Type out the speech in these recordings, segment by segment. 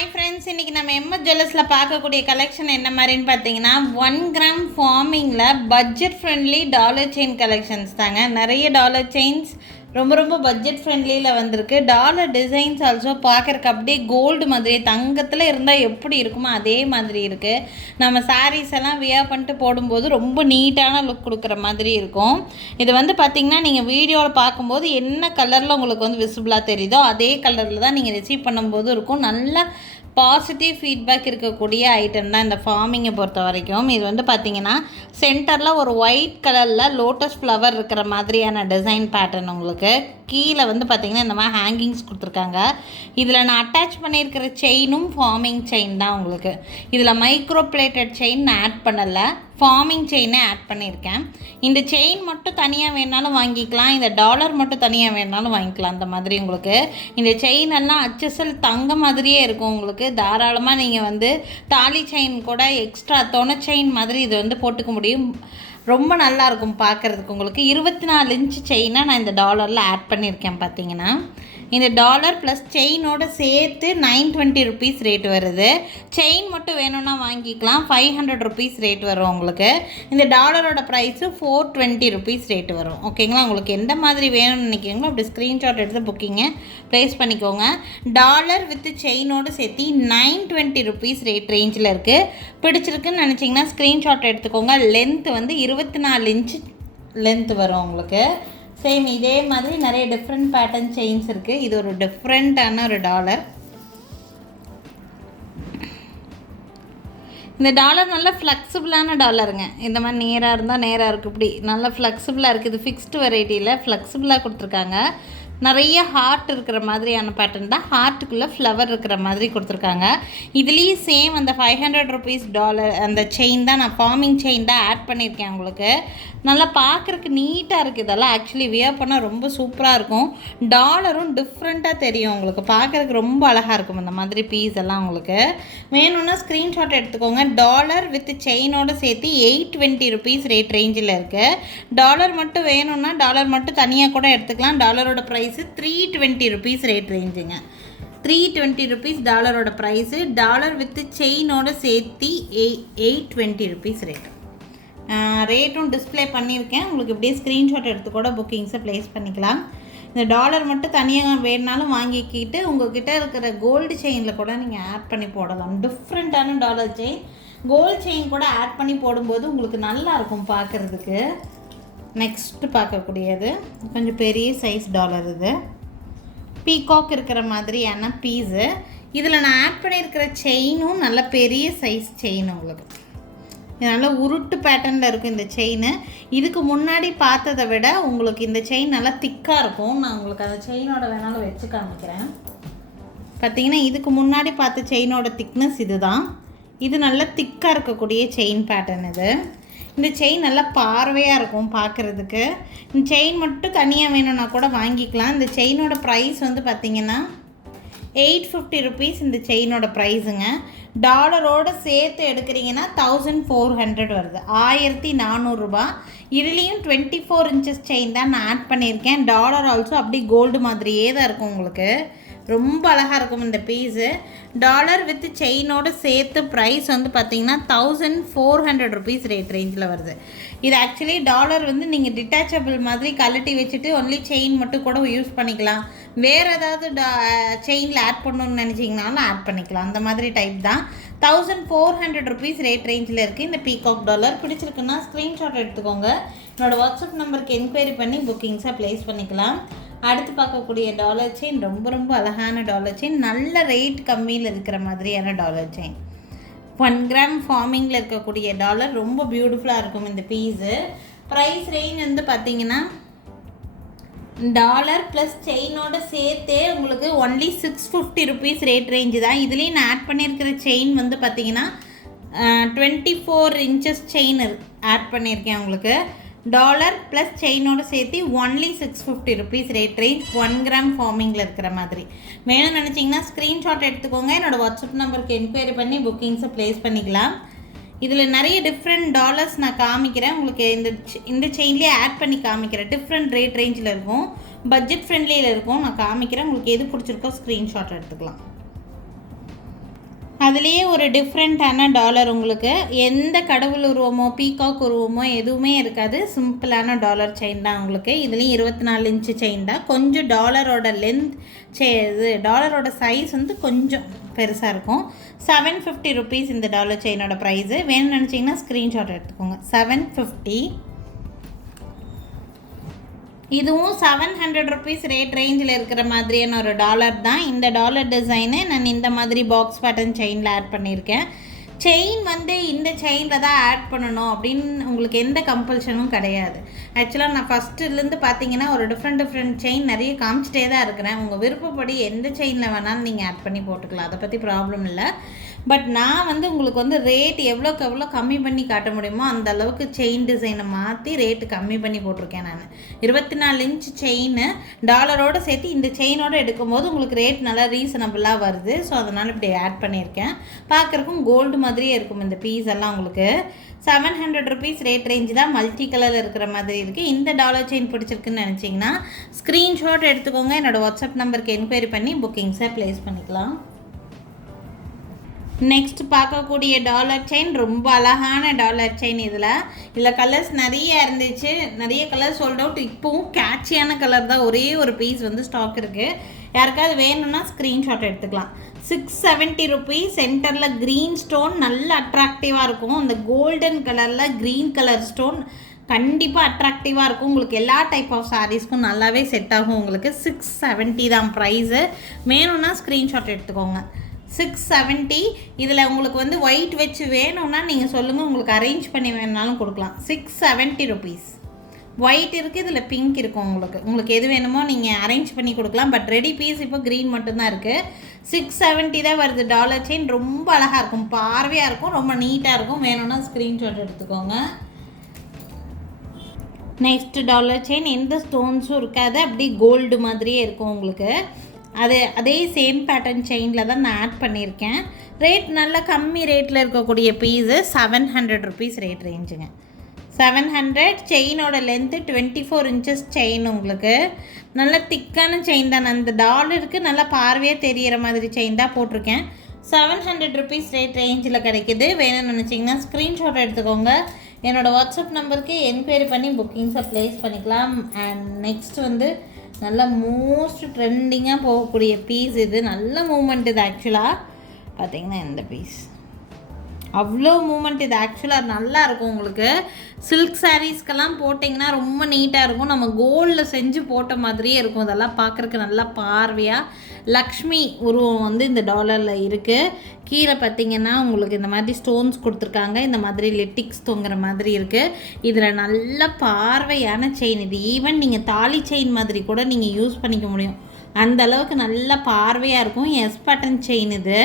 Hi friends, இன்றைக்கி நம்ம MS ஜுவல்லர்ஸில் பார்க்கக்கூடிய கலெக்ஷன் என்ன மாதிரின்னு பார்த்தீங்கன்னா 1 கிராம் ஃபார்மிங்கில் budget friendly dollar chain collections தாங்க. நிறைய டாலர் செயின்ஸ் ரொம்ப பட்ஜெட் ஃப்ரெண்ட்லியில் வந்திருக்கு. டாலர் டிசைன்ஸ் ஆல்சோ பார்க்குறக்கு அப்படியே கோல்டு மாதிரி தங்கத்தில் இருந்தால் எப்படி இருக்குமோ அதே மாதிரி இருக்குது. நம்ம சாரீஸ் எல்லாம் வியர் பண்ணிட்டு போடும்போது ரொம்ப நீட்டான லுக் கொடுக்குற மாதிரி இருக்கும். இது வந்து பார்த்திங்கன்னா நீங்கள் வீடியோவில் பார்க்கும்போது என்ன கலரில் உங்களுக்கு வந்து விசிபிளாக தெரியுதோ அதே கலரில் தான் நீங்கள் ரிசீவ் பண்ணும்போது இருக்கும். நல்லா பாசிட்டிவ் ஃபீட்பேக் இருக்கக்கூடிய ஐட்டம் தான் இந்த ஃபார்மிங்கை பொறுத்த வரைக்கும். இது வந்து பார்த்திங்கன்னா சென்டரில் ஒரு ஒயிட் கலரில் லோட்டஸ் ஃப்ளவர் இருக்கிற மாதிரியான டிசைன் பேட்டர்ன். உங்களுக்கு கீழே வந்து பார்த்திங்கன்னா இந்த மாதிரி ஹேங்கிங்ஸ் கொடுத்துருக்காங்க. இதில் நான் அட்டாச் பண்ணியிருக்கிற செயினும் ஃபார்மிங் செயின் தான். உங்களுக்கு இதில் மைக்ரோ பிளேட்டட் செயின் நான் ஆட் பண்ணலை, ஃபார்மிங் செயினே ஆட் பண்ணியிருக்கேன். இந்த செயின் மட்டும் தனியாக வேணாலும் வாங்கிக்கலாம், இந்த டாலர் மட்டும் தனியாக வேணாலும் வாங்கிக்கலாம். அந்த மாதிரி உங்களுக்கு இந்த செயின் எல்லாம் HSL தங்க மாதிரியே இருக்கும். உங்களுக்கு தாராளமாக நீங்கள் வந்து தாலி செயின் கூட எக்ஸ்ட்ரா தொணை செயின் மாதிரி இது வந்து போட்டுக்க முடியும். ரொம்ப நல்லாயிருக்கும் பார்க்குறதுக்கு. உங்களுக்கு 24 இன்ச் செயினாக நான் இந்த டாலரில் ஆட் பண்ணியிருக்கேன். பார்த்தீங்கன்னா இந்த டாலர் ப்ளஸ் செயினோடு சேர்த்து 920 ருபீஸ் ரேட் வருது. செயின் மட்டும் வேணும்னா வாங்கிக்கலாம், 500 ருபீஸ் ரேட் வரும். உங்களுக்கு இந்த டாலரோட ப்ரைஸு 420 ருபீஸ் ரேட் வரும். ஓகேங்களா? உங்களுக்கு எந்த மாதிரி வேணும்னு நினைக்கிறீங்களோ அப்படி ஸ்க்ரீன்ஷாட் எடுத்து புக்கிங்கை ப்ளேஸ் பண்ணிக்கோங்க. டாலர் வித் செயினோடு சேர்த்து 920 ருபீஸ் ரேட் ரேஞ்சில் இருக்குது. பிடிச்சிருக்குன்னு நினச்சிங்கன்னா ஸ்க்ரீன்ஷாட் எடுத்துக்கோங்க. லென்த் வந்து 24 இன்ச்சு லென்த் வரும். உங்களுக்கு சேம் இதே மாதிரி நிறைய டிஃப்ரெண்ட் பேட்டர்ன் செயின்ஸ் இருக்குது. இது ஒரு டிஃப்ரெண்ட்டான ஒரு டாலர். இந்த டாலர் நல்லா ஃப்ளெக்சிபிளான டாலருங்க. இந்த மாதிரி நேராக இருந்தால் நேராக இருக்குது, இப்படி நல்லா ஃப்ளெக்சிபிளாக இருக்குது. இது ஃபிக்ஸ்டு வெரைட்டியில் ஃப்ளெக்சிபிளாக கொடுத்துருக்காங்க. நிறைய ஹார்ட் இருக்கிற மாதிரியான பேட்டர்ன் தான். ஹார்ட்டுக்குள்ளே ஃப்ளவர் இருக்கிற மாதிரி கொடுத்துருக்காங்க. இதுலேயும் சேம் அந்த 500 ருபீஸ் டாலர் அந்த செயின் தான் நான் ஃபார்மிங் செயின் தான் ஆட் பண்ணியிருக்கேன். உங்களுக்கு நல்லா பார்க்குறக்கு நீட்டாக இருக்குது. இதெல்லாம் ஆக்சுவலி வியர் பண்ணால் ரொம்ப சூப்பராக இருக்கும். டாலரும் டிஃப்ரெண்ட்டாக தெரியும். உங்களுக்கு பார்க்குறக்கு ரொம்ப அழகாக இருக்கும். இந்த மாதிரி பீஸ் எல்லாம் உங்களுக்கு வேணும்னா ஸ்க்ரீன்ஷாட் எடுத்துக்கோங்க. டாலர் வித் செயினோடு சேர்த்து 820 ருபீஸ் ரேட் ரேஞ்சில் இருக்குது. டாலர் மட்டும் வேணும்னா டாலர் மட்டும் தனியாக கூட எடுத்துக்கலாம். டாலரோட ப்ரைஸ் 320 ருபீஸ் ரேட் ரேஞ்சுங்க. 320 ருபீஸ் டாலரோட ப்ரைஸு. டாலர் வித் செயினோட சேர்த்து 820 ருபீஸ் ரேட்டு. ரேட்டும் டிஸ்பிளே பண்ணியிருக்கேன். உங்களுக்கு இப்படியே ஸ்க்ரீன்ஷாட் எடுத்து கூட புக்கிங்ஸை ப்ளேஸ் பண்ணிக்கலாம். இந்த டாலர் மட்டும் தனியாக வேணுனாலும் வாங்கிக்கிட்டு உங்கள்கிட்ட இருக்கிற கோல்டு செயினில் கூட நீங்கள் ஆட் பண்ணி போடலாம். டிஃப்ரெண்ட்டான டாலர் செயின், கோல்டு செயின் கூட ஆட் பண்ணி போடும்போது உங்களுக்கு நல்லாயிருக்கும் பார்க்குறதுக்கு. நெக்ஸ்ட்டு பார்க்கக்கூடியது கொஞ்சம் பெரிய சைஸ் டாலர். இது பீகாக் இருக்கிற மாதிரியான பீஸு. இதில் நான் ஆட் பண்ணியிருக்கிற செயினும் நல்ல பெரிய சைஸ் செயின். உங்களுக்கு நல்ல உருட்டு பேட்டர்னில் இருக்கும் இந்த செயின். இதுக்கு முன்னாடி பார்த்ததை விட உங்களுக்கு இந்த செயின் நல்லா திக்காக இருக்கும். நான் உங்களுக்கு அந்த செயினோட வேணாலும் வச்சு காமிக்கிறேன். பார்த்தீங்கன்னா இதுக்கு முன்னாடி பார்த்த செயினோட திக்னஸ் இது தான். இது நல்லா திக்காக இருக்கக்கூடிய செயின் பேட்டர்ன். இது இந்த செயின் நல்லா பார்வையாக இருக்கும் பார்க்குறதுக்கு. இந்த செயின் மட்டும் தனியாக வேணும்னா கூட வாங்கிக்கலாம். இந்த செயினோட ப்ரைஸ் வந்து பார்த்திங்கன்னா 850 ருபீஸ் இந்த செயினோட ப்ரைஸுங்க. டாலரோடு சேர்த்து எடுக்கிறீங்கன்னா 1400 வருது, 1400 ரூபா. இதுலேயும் 24 இன்ச்சஸ் செயின் தான் நான் ஆட் பண்ணியிருக்கேன். டாலர் ஆல்சோ அப்படி கோல்டு மாதிரியே தான் இருக்கும். உங்களுக்கு ரொம்ப அழகாக இருக்கும் இந்த பீஸு. டாலர் வித் செயினோடு சேர்த்து ப்ரைஸ் வந்து பார்த்திங்கன்னா 1400 ருபீஸ் ரேட் ரேஞ்சில் வருது. இது ஆக்சுவலி டாலர் வந்து நீங்கள் டிட்டாச்சபிள் மாதிரி கழட்டி வச்சுட்டு ஒன்லி செயின் மட்டும் கூட யூஸ் பண்ணிக்கலாம். வேறு ஏதாவது செயினில் ஆட் பண்ணணுன்னு நினச்சிங்கனாலும் ஆட் பண்ணிக்கலாம். அந்த மாதிரி டைப் தான். 1400 ருபீஸ் ரேட் ரேஞ்சில் இருக்குது இந்த பீகாக் டாலர். பிடிச்சிருக்குன்னா ஸ்க்ரீன்ஷாட் எடுத்துக்கோங்க. என்னோடய வாட்ஸ்அப் நம்பருக்கு என்கொயரி பண்ணி புக்கிங்ஸாக ப்ளேஸ் பண்ணிக்கலாம். அடுத்து பார்க்கக்கூடிய டாலர் செயின் ரொம்ப அழகான டாலர் செயின். நல்ல ரேட் கம்மியில் இருக்கிற மாதிரியான டாலர் செயின். 1 கிராம் ஃபார்மிங்கில் இருக்கக்கூடிய டாலர் ரொம்ப பியூட்டிஃபுல்லாக இருக்கும் இந்த பீஸு. ப்ரைஸ் ரேஞ்ச் வந்து பார்த்திங்கன்னா டாலர் ப்ளஸ் செயினோட சேர்த்தே உங்களுக்கு ஒன்லி 650 ருபீஸ் ரேட் ரேஞ்சு தான். இதுலேயும் நான் ஆட் பண்ணியிருக்கிற செயின் வந்து பார்த்திங்கன்னா 24 இன்ச்சஸ் செயின் ஆட் பண்ணியிருக்கேன். உங்களுக்கு டாலர் ப்ளஸ் செயினோடு சேர்த்து only 650 rupees rate range. 1 gram ஃபார்மிங்கில் இருக்கிற மாதிரி வேணும்னு நினச்சிங்கன்னா ஸ்க்ரீன்ஷாட் எடுத்துக்கோங்க. என்னோடய வாட்ஸ்அப் நம்பருக்கு என்கொயரி பண்ணி புக்கிங்ஸை ப்ளேஸ் பண்ணிக்கலாம். இதில் நிறைய டிஃப்ரெண்ட் டாலர்ஸ் நான் காமிக்கிறேன். உங்களுக்கு இந்த செயின்லேயே ஆட் பண்ணி காமிக்கிறேன். டிஃப்ரெண்ட் ரேட் ரேஞ்சில் இருக்கும், பட்ஜெட் ஃப்ரெண்ட்லியில் இருக்கும். நான் காமிக்கிறேன். உங்களுக்கு எது பிடிச்சிருக்கோ ஸ்க்ரீன்ஷாட் எடுத்துக்கலாம். அதுலேயே ஒரு டிஃப்ரெண்ட்டான டாலர், உங்களுக்கு எந்த கடவுள் உருவமோ பீகாக் உருவமோ எதுவுமே இருக்காது. சிம்பிளான டாலர் செயின் தான் உங்களுக்கு. இதுலேயும் 24 இன்ச்சு செயின் தான். கொஞ்சம் டாலரோட லென்த் இது டாலரோட சைஸ் வந்து கொஞ்சம் பெருசாக இருக்கும். 750 ருபீஸ் இந்த டாலர் செயினோட ப்ரைஸு. வேணும்னு நினச்சிங்கன்னா ஸ்க்ரீன்ஷாட் எடுத்துக்கோங்க. 750. இதுவும் 700 ருபீஸ் ரேட் ரேஞ்சில் இருக்கிற மாதிரியான ஒரு டாலர் தான். இந்த டாலர் டிசைனு நான் இந்த மாதிரி பாக்ஸ் பேட்டர்ன் செயினில் ஆட் பண்ணியிருக்கேன். செயின் வந்து இந்த செயினில் தான் ஆட் பண்ணணும் அப்படின்னு உங்களுக்கு எந்த கம்பல்ஷனும் கிடையாது. ஆக்சுவலாக நான் ஃபஸ்ட்டுலேருந்து பார்த்தீங்கன்னா ஒரு டிஃப்ரெண்ட் செயின் நிறைய காமிச்சிட்டே தான் இருக்கிறேன். உங்கள் விருப்பப்படி எந்த செயினில் வேணாலும் நீங்கள் ஆட் பண்ணி போட்டுக்கலாம், அதை பற்றி ப்ராப்ளம் இல்லை. பட் நான் வந்து உங்களுக்கு வந்து ரேட் எவ்வளோக்கு எவ்வளோ கம்மி பண்ணி காட்ட முடியுமோ அந்த அளவுக்கு செயின் டிசைனை மாற்றி ரேட்டு கம்மி பண்ணி போட்டிருக்கேன் நான். 24 இன்ச் செயின் டாலரோடு சேர்த்து இந்த செயினோடு எடுக்கும்போது உங்களுக்கு ரேட் நல்லா ரீசனபிளாக வருது. ஸோ அதனால் இப்படி ஆட் பண்ணியிருக்கேன். பார்க்குறக்கும் கோல்டு மாதிரியே இருக்கும் இந்த பீஸ் எல்லாம். உங்களுக்கு 700 ருபீஸ் ரேட் ரேஞ்சு தான். மல்டி கலரில் இருக்கிற மாதிரி இருக்குது. இந்த டாலர் செயின் பிடிச்சிருக்குன்னு நினச்சிங்கன்னா ஸ்க்ரீன்ஷாட் எடுத்துக்கோங்க. என்னோடய வாட்ஸ்அப் நம்பருக்கு என்கொயரி பண்ணி புக்கிங்ஸை ப்ளேஸ் பண்ணிக்கலாம். நெக்ஸ்ட் பார்க்கக்கூடிய டாலர் செயின் ரொம்ப அழகான டாலர் செயின். இதில் கலர்ஸ் நிறைய இருந்துச்சு, நிறைய கலர் சோல்ட் அவுட். இப்போவும் கேட்சியான கலர் தான், ஒரே ஒரு பீஸ் வந்து ஸ்டாக் இருக்குது. யாருக்காவது வேணும்னா ஸ்க்ரீன்ஷாட் எடுத்துக்கலாம். 670 ருபீஸ். சென்டரில் க்ரீன் ஸ்டோன் நல்ல அட்ராக்டிவாக இருக்கும். அந்த கோல்டன் கலரில் க்ரீன் கலர் ஸ்டோன் கண்டிப்பாக அட்ராக்டிவாக இருக்கும். உங்களுக்கு எல்லா டைப் ஆஃப் சாரீஸ்க்கும் நல்லாவே செட் ஆகும். உங்களுக்கு 670 தான் ப்ரைஸு. வேணும்னா ஸ்க்ரீன்ஷாட் எடுத்துக்கோங்க. 670. இதில் உங்களுக்கு வந்து ஒயிட் வச்சு வேணும்னா நீங்கள் சொல்லுங்கள், உங்களுக்கு அரேஞ்ச் பண்ணி வேணுனாலும் கொடுக்கலாம். 670 ருபீஸ். ஒயிட் இருக்குது, இதில் பிங்க் இருக்கும். உங்களுக்கு எது வேணுமோ நீங்கள் அரேஞ்ச் பண்ணி கொடுக்கலாம். பட் ரெடி பீஸ் இப்போ க்ரீன் மட்டும்தான் இருக்குது. 670 தான் வருது. டாலர் செயின் ரொம்ப அழகாக இருக்கும், பார்வையாக இருக்கும், ரொம்ப நீட்டாக இருக்கும். வேணும்னா ஸ்க்ரீன்ஷாட் எடுத்துக்கோங்க. நெக்ஸ்ட் டாலர் செயின் எந்த ஸ்டோன்ஸும் இருக்காது, அப்படி கோல்டு மாதிரியே இருக்கும் உங்களுக்கு. அதே சேம் பேட்டர்ன் செயினில் தான் நான் ஆட் பண்ணியிருக்கேன். ரேட் நல்ல கம்மி ரேட்டில் இருக்கக்கூடிய பீஸு 700 ருபீஸ் ரேட் ரேஞ்சுங்க. 700. செயினோட லென்த்து 24 இன்ச்சஸ் செயின். உங்களுக்கு நல்ல திக்கான செயின் தான். அந்த டாலருக்கு நல்லா பார்வையாக தெரிகிற மாதிரி செயின் தான் போட்டிருக்கேன். 700 ருபீஸ் ரேட் ரேஞ்சில் கிடைக்கிது. வேணும்னு நினச்சிங்கன்னா ஸ்க்ரீன்ஷாட் எடுத்துக்கோங்க. என்னோடய வாட்ஸ்அப் நம்பருக்கு என்கொயரி பண்ணி புக்கிங்ஸை ப்ளேஸ் பண்ணிக்கலாம். அண்ட் நெக்ஸ்ட் வந்து நல்ல மோஸ்ட் ட்ரெண்டிங்காக போகக்கூடிய பீஸ் இது. நல்ல மூமெண்ட் இது. ஆக்சுவலாக பார்த்திங்கன்னா இந்த பீஸ் அவ்வளோ மூமெண்ட் இது. ஆக்சுவலாக நல்லாயிருக்கும். உங்களுக்கு சில்க் சாரீஸ்க்கெல்லாம் போட்டிங்கன்னா ரொம்ப நீட்டாக இருக்கும். நம்ம கோல்டில் செஞ்சு போட்ட மாதிரியே இருக்கும். இதெல்லாம் பார்க்குறக்கு நல்லா பார்வையாக லக்ஷ்மி உருவம் வந்து இந்த டாலரில் இருக்குது. கீழே பார்த்திங்கன்னா உங்களுக்கு இந்த மாதிரி ஸ்டோன்ஸ் கொடுத்துருக்காங்க. இந்த மாதிரி லிட்டிக்ஸ் தொங்குற மாதிரி இருக்குது. இதில் நல்ல பார்வையான செயின் இது. ஈவன் நீங்கள் தாலி செயின் மாதிரி கூட நீங்கள் யூஸ் பண்ணிக்க முடியும். அந்த அளவுக்கு நல்ல பார்வையாக இருக்கும். எஸ் பட்டன் செயின் இது.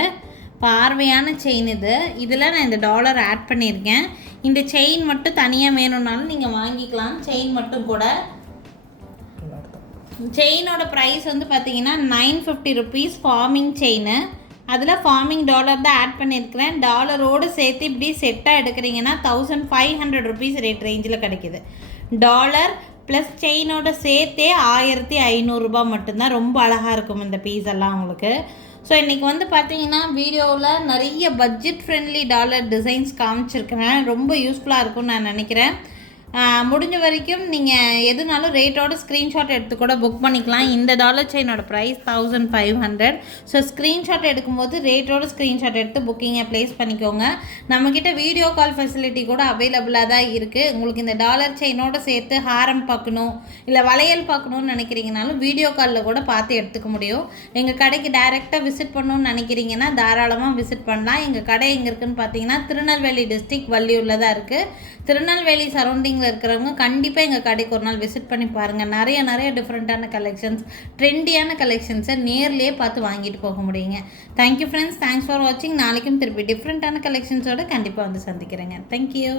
பார்வையான செயின் இது. இதில் நான் இந்த டாலர் ஆட் பண்ணியிருக்கேன். இந்த செயின் மட்டும் தனியாக வேணும்னாலும் நீங்கள் வாங்கிக்கலாம். செயின் மட்டும் கூட. செயினோட ப்ரைஸ் வந்து பார்த்தீங்கன்னா 950 ருபீஸ். Farming chain. அதில் ஃபார்மிங் டாலர் தான் ஆட் பண்ணியிருக்கிறேன். டாலரோடு சேர்த்து இப்படி செட்டாக எடுக்கிறீங்கன்னா 1500 ருபீஸ் ரேட் ரேஞ்சில் கிடைக்கிது. டாலர் ப்ளஸ் செயினோட சேர்த்தே 1500 ரூபாய் மட்டும்தான். ரொம்ப அழகாக இருக்கும் இந்த பீஸ் எல்லாம் உங்களுக்கு. ஸோ இன்றைக்கி வந்து பார்த்தீங்கன்னா வீடியோவில் நிறைய பட்ஜெட் ஃப்ரெண்ட்லி டாலர் டிசைன்ஸ் காமிச்சிருக்கிறேன். ரொம்ப யூஸ்ஃபுல்லாக இருக்கும்னு நான் நினைக்கிறேன். முடிஞ்ச வரைக்கும் நீங்கள் எதுனாலும் ரேட்டோட ஸ்க்ரீன்ஷாட் எடுத்து கூட புக் பண்ணிக்கலாம். இந்த டாலர் செயினோட ப்ரைஸ் 1500. ஸோ ஸ்க்ரீன்ஷாட் எடுக்கும்போது ரேட்டோட ஸ்க்ரீன்ஷாட் எடுத்து புக்கிங்கை ப்ளேஸ் பண்ணிக்கோங்க. நம்மக்கிட்ட வீடியோ கால் ஃபெசிலிட்டி கூட அவைலபிளாக தான் இருக்குது. உங்களுக்கு இந்த டாலர் செயினோட சேர்த்து ஹாரம் பார்க்கணும், இல்லை வளையல் பார்க்கணுன்னு நினைக்கிறீங்கனாலும் வீடியோ காலில் கூட பார்த்து எடுத்துக்க முடியும். எங்கள் கடைக்கு டைரெக்டாக விசிட் பண்ணணுன்னு நினைக்கிறீங்கன்னா தாராளமாக விசிட் பண்ணலாம். எங்கள் கடை எங்கே இருக்குதுன்னு பார்த்தீங்கன்னா திருநெல்வேலி டிஸ்ட்ரிக்ட் வள்ளியூரில் தான் இருக்குது. திருநெல்வேலி சரௌண்டிங்கில் இருக்கிறவங்க கண்டிப்பாக எங்கள் கடைக்கு ஒரு நாள் விசிட் பண்ணி பாருங்கள். நிறைய டிஃப்ரெண்ட்டான கலெக்ஷன்ஸ், ட்ரெண்டியான கலெக்ஷன்ஸை நேர்லேயே பார்த்து வாங்கிட்டு போக முடியுங்க. Thank you friends. தேங்க்ஸ் ஃபார் வாட்சிங். நாளைக்கும் திருப்பி டிஃப்ரெண்ட்டான கலெக்ஷன்ஸோடு கண்டிப்பாக வந்து சந்திக்கிறேங்க. தேங்க்யூ.